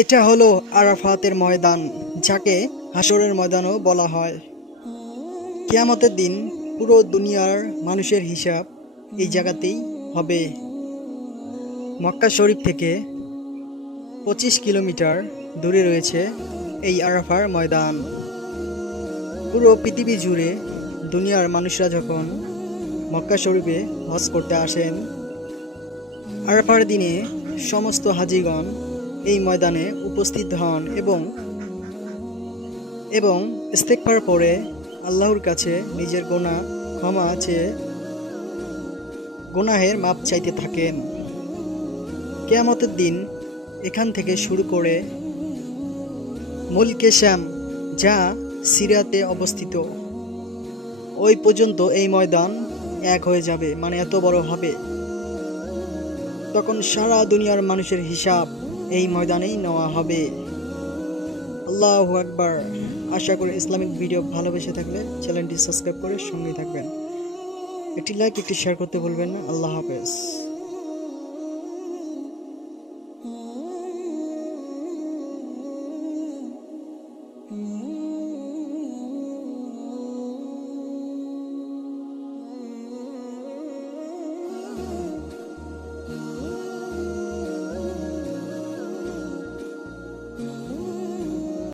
এটা হলো আরাফাতের ময়দান, যাকে হাসরের ময়দানও বলা হয়। কিয়ামতের দিন পুরো দুনিয়ার মানুষের হিসাব এই জায়গাতেই হবে। মক্কা শরীফ থেকে 25 কিলোমিটার দূরে রয়েছে এই আরাফার ময়দান। পুরো পৃথিবী জুড়ে দুনিয়ার মানুষরা যখন মক্কা শরীফে হজ করতে আসেন, আরাফার দিনে সমস্ত হাজিগণ এই ময়দানে উপস্থিত হন এবং ইস্তেগফার পরে আল্লাহর কাছে নিজের গুনাহ ক্ষমা চেয়ে গুনাহের মাপ চাইতে থাকেন। কিয়ামতের দিন এখান থেকে শুরু করে মুলকে শাম, যা সিরিয়াতে অবস্থিত, ওই পর্যন্ত এই ময়দান এক হয়ে যাবে, মানে এত বড় হবে। তখন সারা দুনিয়ার মানুষের হিসাব এই ময়দানেই নেওয়া হবে। আল্লাহু আকবার। আশা করি ইসলামিক ভিডিও ভালোবেসে থাকলে চ্যানেলটি সাবস্ক্রাইব করে সঙ্গেই থাকবেন। একটি লাইক, একটি শেয়ার করতে ভুলবেন না। আল্লাহ হাফেজ।